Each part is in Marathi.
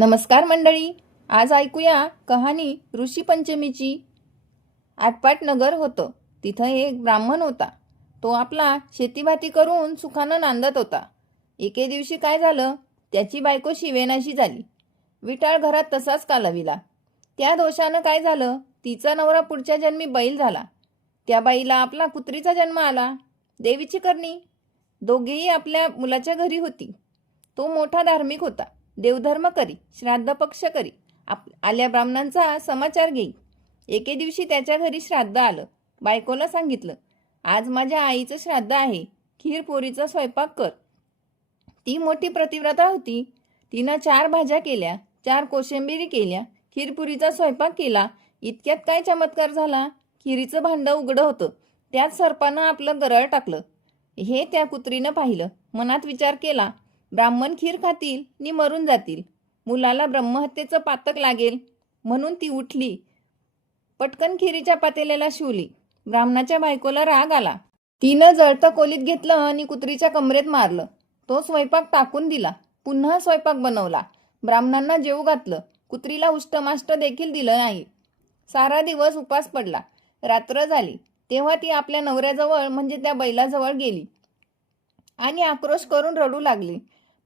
नमस्कार मंडळी आज ऐकूया कहाणी ऋषीपंचमीची आटपाट नगर होतं. तिथं एक ब्राह्मण होता. तो आपला शेतीभाती करून सुखानं नांदत होता. एके दिवशी काय झालं? त्याची बायको शिवेनाशी झाली. विटाळ घरात तसाच कालविला. त्या दोषानं काय झालं? तिचा नवरा पुढच्या जन्मी बैल झाला. त्या बाईला आपला कुत्रीचा जन्म आला. देवीची करणी. दोघेही आपल्या मुलाच्या घरी होती. तो मोठा धार्मिक होता. देवधर्म करी श्राद्ध पक्ष करी. आप आल्या ब्राह्मणांचा समाचार घेई एके दिवशी त्याच्या घरी श्राद्ध आलं. बायकोला सांगितलं आज माझ्या आईचं श्राद्ध आहे. खीर पोरीचा स्वयंपाक कर. ती मोठी प्रतिव्रता होती. तिनं चार भाज्या केल्या चार कोशिंबिरी केल्या खीरपुरीचा स्वयंपाक केला. इतक्यात काय चमत्कार झाला? खिरीचं भांडं उघडं होतं. त्यात सर्पानं आपलं गरळ टाकलं. हे त्या कुत्रीनं पाहिलं. मनात विचार केला ब्राह्मण खीर खातील नि मरून जातील. मुलाला ब्रह्महत्येचं पातक लागेल. म्हणून ती उठली. पटकन खिरीच्या पातेल्याला शिवली. ब्राह्मणाच्या बायकोला राग आला. तिनं जळतं कोलीत घेतलं आणि कुत्रीच्या कमरेत मारलं. तो स्वयंपाक टाकून दिला. पुन्हा स्वयंपाक बनवला. ब्राह्मणांना जेवू घातलं. कुत्रीला उष्टमाष्ट देखील दिलं नाही. सारा दिवस उपास पडला. रात्र झाली. तेव्हा ती आपल्या नवऱ्याजवळ म्हणजे त्या बैलाजवळ गेली. आणि आक्रोश करून रडू लागली.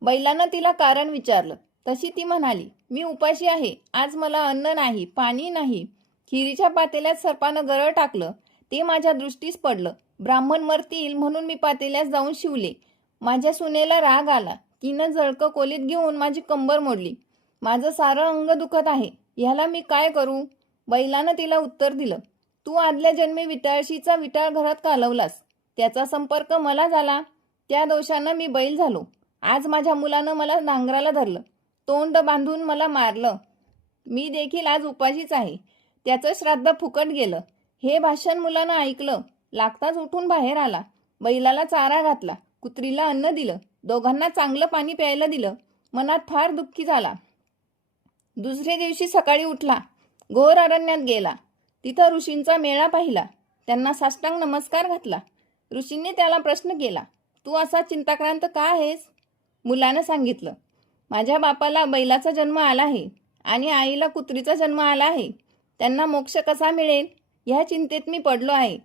बैलानं तिला कारण विचारलं. तशी ती म्हणाली मी उपाशी आहे. आज मला अन्न नाही पाणी नाही. खिरीच्या पातेल्यात सर्पानं गरळ टाकलं. ते माझ्या दृष्टीस पडलं. ब्राह्मण मरतील म्हणून मी पातेल्यात जाऊन शिवले. माझ्या सुनेला राग आला. तिनं जळकं कोलीत घेऊन माझी कंबर मोडली. माझं सारं अंग दुखत आहे. ह्याला मी काय करू? बैलानं तिला उत्तर दिलं तू आदल्या जन्मी विटाळशीचा विटाळ घरात कालवलास. त्याचा संपर्क मला झाला. त्या दोषानं मी बैल झालो. आज माझ्या मुलानं मला नांगराला धरलं. तोंड बांधून मला मारलं. मी देखील आज उपाशीच आहे. त्याचं श्राद्ध फुकट गेलं. हे भाषण मुलानं ऐकलं. लागताच उठून बाहेर आला. बैलाला चारा घातला. कुत्रीला अन्न दिलं. दोघांना चांगलं पाणी प्यायला दिलं. मनात फार दुःखी झाला. दुसऱ्या दिवशी सकाळी उठला. घोर अरण्यात गेला. तिथं ऋषींचा मेळा पाहिला. त्यांना साष्टांग नमस्कार घातला. ऋषींनी त्याला प्रश्न केला. तू असा चिंताक्रांत का आहेस? मुलानं सांगितलं माझ्या बापाला बैलाचा जन्म आला आहे आणि आईला कुत्रीचा जन्म आला आहे. त्यांना मोक्ष कसा मिळेल? ह्या चिंतेत मी पडलो आहे.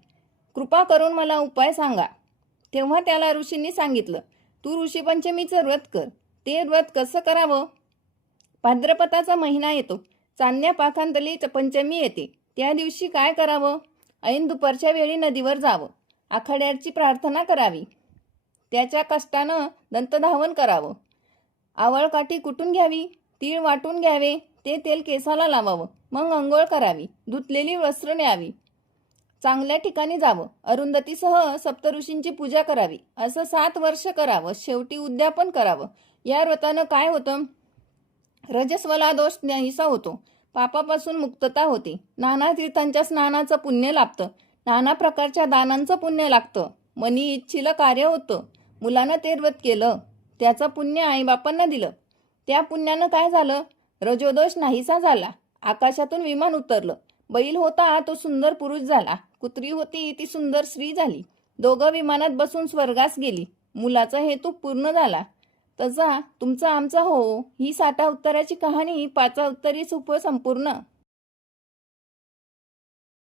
कृपा करून मला उपाय सांगा. तेव्हा त्याला ऋषींनी सांगितलं तू ऋषीपंचमीचं व्रत कर. ते व्रत कसं करावं? भाद्रपदाचा महिना येतो. चांदण्या पाखांतली पंचमी येते. त्या दिवशी काय करावं? ऐन दुपारच्या वेळी नदीवर जावं. आखाड्याची प्रार्थना करावी. त्याच्या कष्टानं दंतधावन करावं. आवळकाठी कुटून घ्यावी तीळ वाटून घ्यावे ते तेल केसाला लावावं मग अंघोळ करावी धुतलेली वस्त्र न्यावी. चांगल्या ठिकाणी जावं अरुंधतीसह सप्तऋषींची पूजा करावी असं सात वर्ष करावं शेवटी उद्यापन करावं. या व्रतानं काय होतं? रजस्वला दोष नाहीसा होतो पापापासून मुक्तता होते. नाना तीर्थांच्या स्नानाचं पुण्य लाभतं नाना प्रकारच्या दानांचं पुण्य लागतं मनी इच्छिलं कार्य होतं. मुलानं ते व्रत केलं. त्याचं पुण्य आईबापांना दिलं. त्या पुण्यानं काय झालं? रजोदोष नाहीसा झाला. आकाशातून विमान उतरलं. बैल होता तो सुंदर पुरुष झाला. कुत्री होती ती सुंदर स्त्री झाली. दोघं विमानात बसून स्वर्गास गेली. मुलाचा हेतू पूर्ण झाला. तसा तुमचा आमचा हो ही साठा उत्तराची कहाणी पाचा उत्तरी सुप संपूर्ण.